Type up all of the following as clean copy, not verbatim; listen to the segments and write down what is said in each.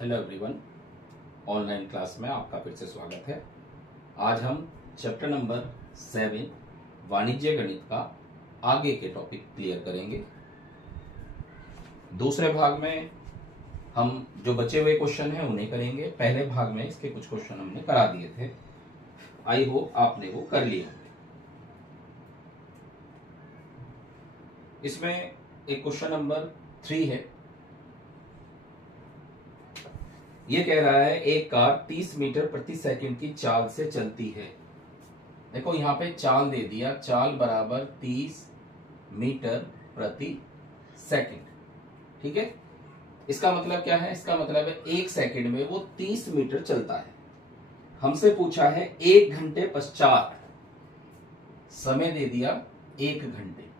Hello everyone, online class में आपका फिर से स्वागत है। आज हम चैप्टर नंबर 7 वाणिज्य गणित का आगे के टॉपिक क्लियर करेंगे। दूसरे भाग में हम जो बचे हुए क्वेश्चन हैं उन्हें करेंगे। पहले भाग में इसके कुछ क्वेश्चन हमने करा दिए थे, आई होप आपने वो कर लिए होंगे। इसमें एक क्वेश्चन नंबर 3 है। ये कह रहा है एक कार 30 मीटर प्रति सेकंड की चाल से चलती है। देखो यहाँ पे चाल दे दिया, चाल बराबर 30 मीटर प्रति सेकंड। ठीक है, इसका मतलब क्या है? इसका मतलब है एक सेकंड में वो 30 मीटर चलता है। हमसे पूछा है 1 घंटे पश्चात, समय दे दिया 1 घंटे।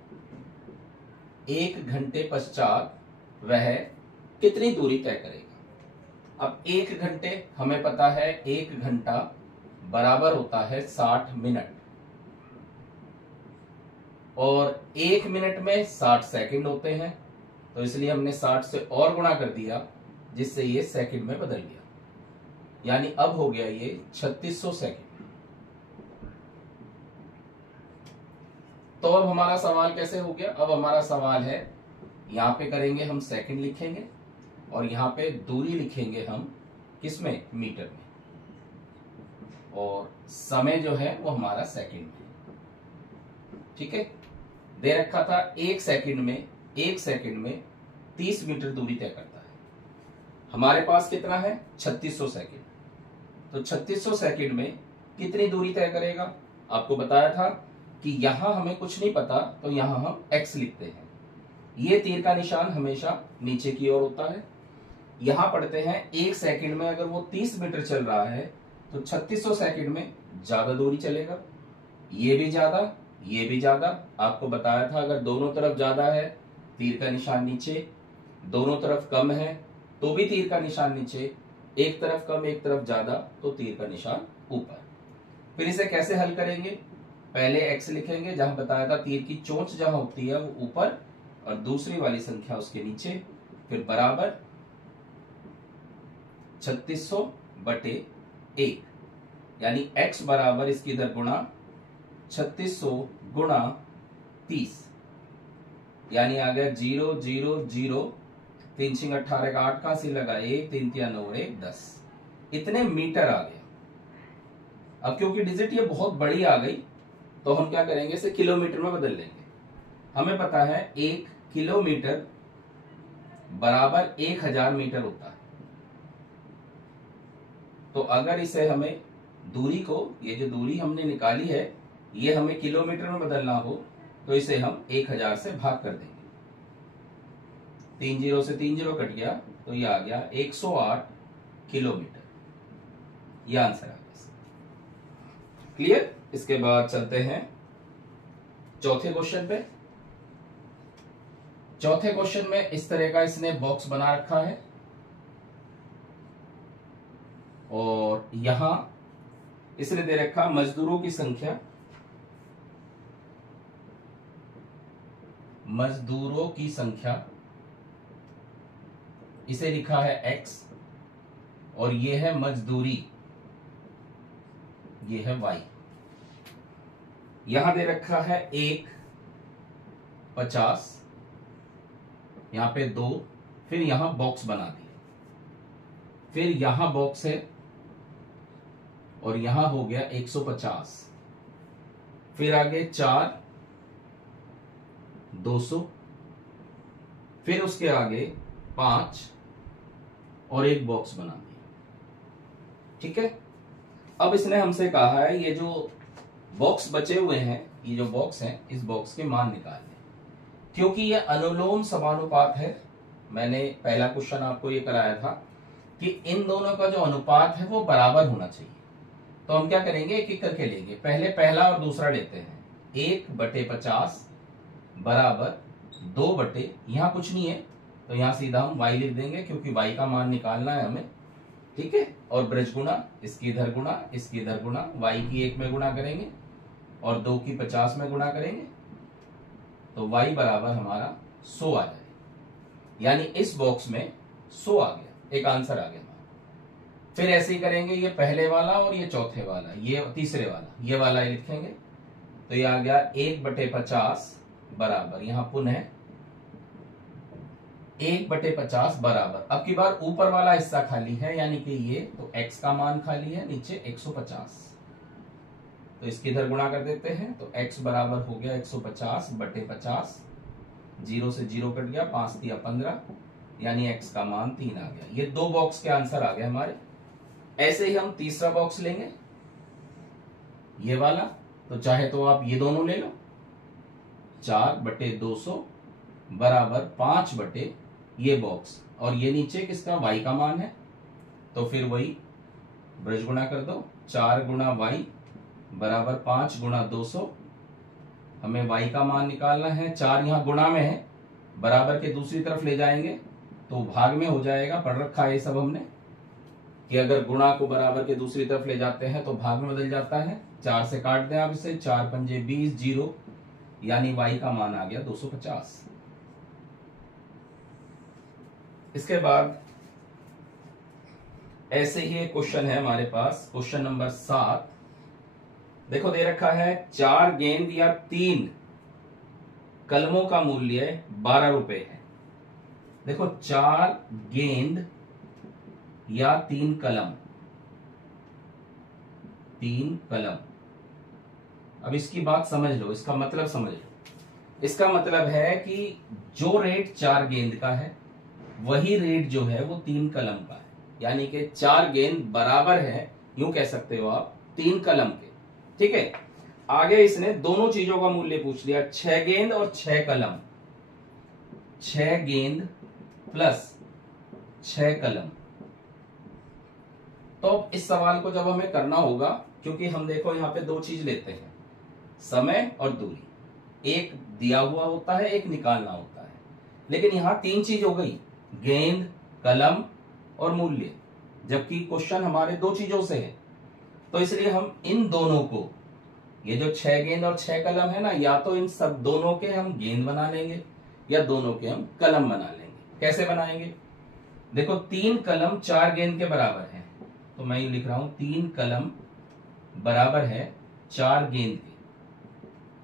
1 घंटे पश्चात वह कितनी दूरी तय करेगा। अब 1 घंटे हमें पता है, 1 घंटा बराबर होता है 60 मिनट, और 1 मिनट में 60 सेकंड होते हैं, तो इसलिए हमने 60 से और गुणा कर दिया, जिससे ये सेकंड में बदल गया। यानी अब हो गया ये 3600 सेकंड। तो अब हमारा सवाल कैसे हो गया? अब हमारा सवाल है, यहां पे करेंगे हम सेकंड लिखेंगे, और यहां पे दूरी लिखेंगे हम किसमें? मीटर में, और समय जो है वो हमारा सेकंड में। ठीक है, दे रखा था 1 सेकंड में 30 मीटर दूरी तय करता है। हमारे पास कितना है? 3600 सेकंड। तो 3600 सेकंड में कितनी दूरी तय करेगा? आपको बताया था कि यहां हमें कुछ नहीं पता, तो यहां हम x लिखते हैं। ये तीर का निशान हमेशा नीचे की ओर होता है। यहां पढ़ते हैं 1 सेकंड में अगर वो 30 मीटर चल रहा है, तो 3600 सेकंड में ज्यादा दूरी चलेगा। ये भी ज्यादा, ये भी ज्यादा। आपको बताया था अगर दोनों तरफ ज्यादा है तीर का निशान नीचे, दोनों तरफ कम है तो भी तीर का निशान नीचे, एक तरफ कम एक तरफ ज्यादा तो तीर का निशान ऊपर। फिर इसे कैसे हल करेंगे? पहले x लिखेंगे, जहां बताया था तीर की चोंच जहां होती है वो ऊपर और दूसरी वाली संख्या उसके नीचे, फिर बराबर 3600 बटे 1, यानी x बराबर इसकी इधर गुणा 3600 गुणा 30, यानी आ गया 0 0 0, 3 6 18 का 8 कहां से लगा, 1 3 3 9 1 10, इतने मीटर आ गया। अब क्योंकि डिजिट ये बहुत बड़ी आ गई, तो हम क्या करेंगे, इसे किलोमीटर में बदल लेंगे। हमें पता है 1 किलोमीटर बराबर 1000 मीटर होता है। तो अगर इसे हमें दूरी को, ये जो दूरी हमने निकाली है, ये हमें किलोमीटर में बदलना हो, तो इसे हम 1000 से भाग कर देंगे। 3 0 से 3 0 कट गया, तो ये आ गया 108 किलोमीटर। ये आंसर आ गया। क्लियर? इसके बाद चलते हैं चौथे क्वेश्चन पे। चौथे क्वेश्चन में इस तरह का इसने बॉक्स बना रखा है, और यहां इसने दे रखा मजदूरों की संख्या, मजदूरों की संख्या इसे लिखा है x, और ये है मजदूरी, ये है y। यहां दे रखा है 1 50, यहां पे 2, फिर यहां बॉक्स बना दिया, फिर यहां बॉक्स है, और यहां हो गया 150, फिर आगे 4 200, फिर उसके आगे 5 और एक बॉक्स बना दिया। ठीक है, अब इसने हमसे कहा है ये जो बॉक्स बचे हुए हैं, ये जो बॉक्स हैं, इस बॉक्स के मान निकालने। क्योंकि ये अनुलोम समानुपात है, मैंने पहला क्वेश्चन आपको ये कराया था कि इन दोनों का जो अनुपात है वो बराबर होना चाहिए। तो हम क्या करेंगे, एक एक करके लेंगे। पहले पहला और दूसरा लेते हैं। 1/50 बराबर 2 यहां कुछ नहीं है, तो यहां सीधा हम y लिख देंगे, क्योंकि y का मान निकालना है हमें। ठीक है, और ब्रज गुणा, इसकी इधर गुणा, इसकी इधर गुणा, y की 1 में गुणा करेंगे और 2 की 50 में गुणा करेंगे, तो y बराबर हमारा 100 आ जाएगा। यानी इस बॉक्स में 100 आ गया, एक आंसर आ गया। फिर ऐसे ही करेंगे, ये पहले वाला और ये चौथे वाला, ये तीसरे वाला, ये वाला ही लिखेंगे। तो ये आ गया 1/50 बराबर, यहां पुनः 1/50 बराबर। अब की बार ऊपर वाला हिस्सा खाली है, यानी कि ये, तो x का मान खाली है, नीचे 150। तो इसके इधर गुणा कर देते हैं, तो x बराबर हो गया 150/50, 0 से 0 कट गया, 5 दिया 15, यानी x का मान 3 आ गया। ये 2 बॉक्स के आंसर आ गए हमारे। ऐसे ही हम तीसरा बॉक्स लेंगे, ये वाला। तो चाहे तो आप ये दोनों ले लो, 4/200 बराबर 5 बटे ये बॉक्स, और ये नीचे किसका, y का मान है। तो फिर वही ब्रज गुणा कर दो, 4 गुणा y बराबर 5 गुणा 200। हमें y का मान निकालना है, 4 यहां गुणा में है, बराबर के दूसरी तरफ ले जाएंगे तो भाग में हो जाएगा। पढ़ रखा है ये सब हमने कि अगर गुणा को बराबर के दूसरी तरफ ले जाते हैं तो भाग में बदल जाता है। 4 से काट दें आप इसे, 4 पंजे 20, 0, यानी y का मान आ गया 250। इसके बाद ऐसे ही एक क्वेश्चन है हमारे पास, क्वेश्चन नंबर 7। देखो दे रखा है 4 गेंद या 3 कलमों का मूल्य 12 रुपए है। देखो 4 गेंद या 3 कलम, 3 कलम। अब इसकी बात समझ लो, इसका मतलब समझ लो। इसका मतलब है कि जो रेट 4 गेंद का है वही रेट जो है वो 3 कलम का है, यानी कि 4 गेंद बराबर है, यूं कह सकते हो आप, 3 कलम के। ठीक है, आगे इसने दोनों चीजों का मूल्य पूछ लिया, 6 गेंद और 6 कलम। 6 गेंद प्लस 6 कलम। तो इस सवाल को जब हमें करना होगा, क्योंकि हम देखो यहां पे 2 चीज लेते हैं, समय और दूरी। एक दिया हुआ होता है, एक निकालना होता है, लेकिन यहां 3 चीज हो गई, गेंद, कलम और मूल्य, जबकि क्वेश्चन हमारे 2 चीजों से है। तो इसलिए हम इन दोनों को, ये जो 6 गेंद और 6 कलम है ना, या तो इन सब दोनों के हम गेंद बना लेंगे या दोनों के हम कलम बना लेंगे। कैसे बनाएंगे? देखो 3 कलम 4 गेंद के बराबर है, तो मैं ये लिख रहा हूं 3 कलम बराबर है 4 गेंद के।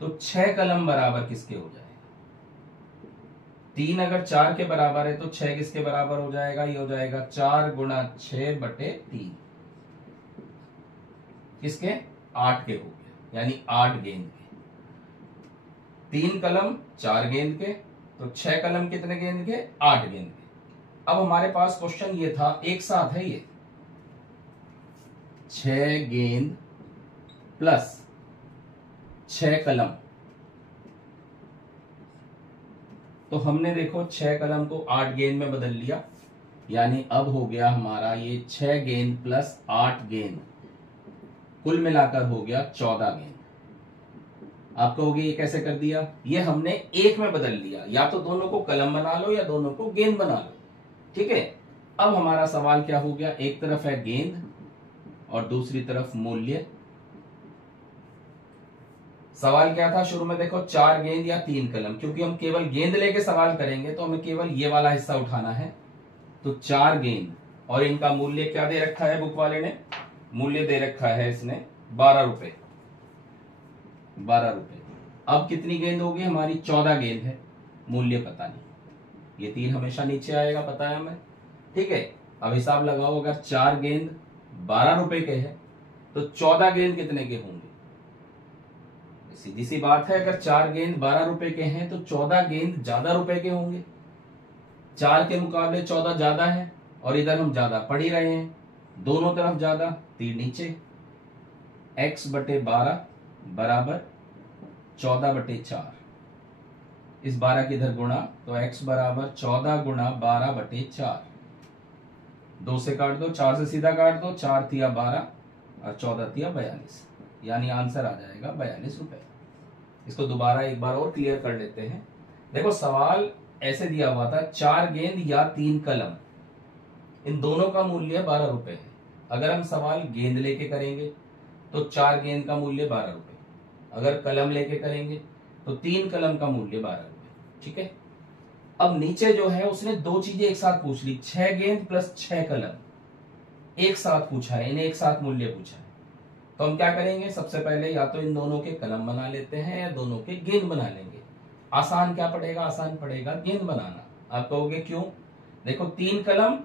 तो 6 कलम बराबर किसके हो जाएगा? 3 अगर 4 के बराबर है तो 6 किसके बराबर हो जाएगा? ये हो जाएगा 4 गुणा 6/3, किसके? 8 के हो गया, यानी 8 गेंद के। 3 कलम 4 गेंद के, तो 6 कलम कितने गेंद के? 8 गेंद के। अब हमारे पास क्वेश्चन ये था, एक साथ है ये, 6 गेंद प्लस 6 कलम। तो हमने देखो 6 कलम को 8 गेंद में बदल लिया, यानी अब हो गया हमारा ये 6 गेंद प्लस 8 गेंद, कुल मिलाकर हो गया 14 गेंद। आप कहोगे ये कैसे कर दिया? ये हमने एक में बदल लिया, या तो दोनों को कलम बना लो या दोनों को गेंद बना लो। ठीक है, अब हमारा सवाल क्या हो गया? एक तरफ है गेंद और दूसरी तरफ मूल्य। सवाल क्या था शुरू में? देखो 4 गेंद या 3 कलम, क्योंकि हम केवल गेंद लेके सवाल करेंगे तो हमें केवल ये वाला हिस्सा उठाना है। तो 4 गेंद और इनका मूल्य क्या दे रखा है बुक वाले ने? मूल्य दे रखा है इसने 12 रुपए। 12 रुपए। अब कितनी गेंद होगी हमारी? 14 गेंद है, मूल्य पता नहीं, ये 3 हमेशा नीचे आएगा, पता है हमें। ठीक है, अब हिसाब लगाओ, अगर 4 गेंद 12 रुपए के हैं तो 14 गेंद कितने के होंगे? सीधी सी बात है, अगर 4 गेंद 12 रुपए के हैं तो 14 गेंद ज्यादा रुपए के होंगे। 4 के मुकाबले 14 ज्यादा है, और इधर हम ज्यादा पढ़ ही रहे हैं, दोनों तरफ ज्यादा, तीर नीचे। x/12 बराबर 14/4। इस 12 के इधर गुणा, तो x बराबर 14 गुणा 12/4। 2 से काट दो, 4 से सीधा काट दो, 4 तिया 12 और 14 तिया 42, यानी आंसर आ जाएगा 42 रुपए। इसको दोबारा एक बार और क्लियर कर लेते हैं। देखो सवाल ऐसे दिया हुआ था, 4 गेंद या 3 कलम, इन दोनों का मूल्य 12 रुपए है। अगर हम सवाल गेंद लेके करेंगे तो 4 गेंद का मूल्य 12 रुपए, अगर कलम लेके करेंगे तो 3 कलम का मूल्य 12 रुपए। ठीक है, अब नीचे जो है उसने 2 चीजें एक साथ पूछ ली, 6 गेंद प्लस 6 कलम। एक साथ पूछा है, इन्हें एक साथ मूल्य पूछा है, तो हम क्या करेंगे, सबसे पहले या तो इन दोनों के कलम बना लेते हैं या दोनों के गेंद बना लेंगे। आसान क्या पड़ेगा, आसान पड़ेगा गेंद बनाना। आप कहोगे क्यों, देखो 3 कलम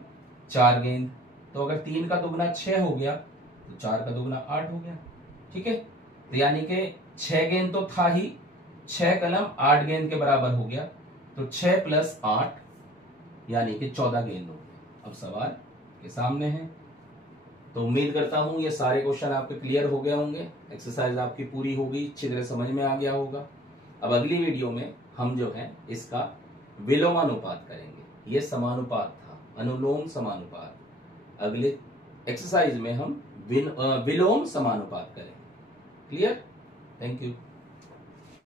4 गेंद, तो अगर 3 का दुगना 6 हो गया तो 4 का दुगना 8 हो गया। ठीक है, तो यानी कि 6 गेंद तो था ही, 6 कलम 8 गेंद के बराबर हो गया, तो 6 + 8 यानी कि 14 गेंद हो गए। अब सवाल के सामने है। तो उम्मीद करता हूं ये सारे क्वेश्चन आपके क्लियर हो गए होंगे, एक्सरसाइज आपकी पूरी होगी, अच्छी तरह समझ में आ गया होगा। अब अगली वीडियो में हम जो है इसका विलोमानुपात करेंगे। ये समानुपात था, अनुलोम समानुपात। अगले एक्सरसाइज में हम विलोम समानुपात करेंगे। क्लियर? Thank you.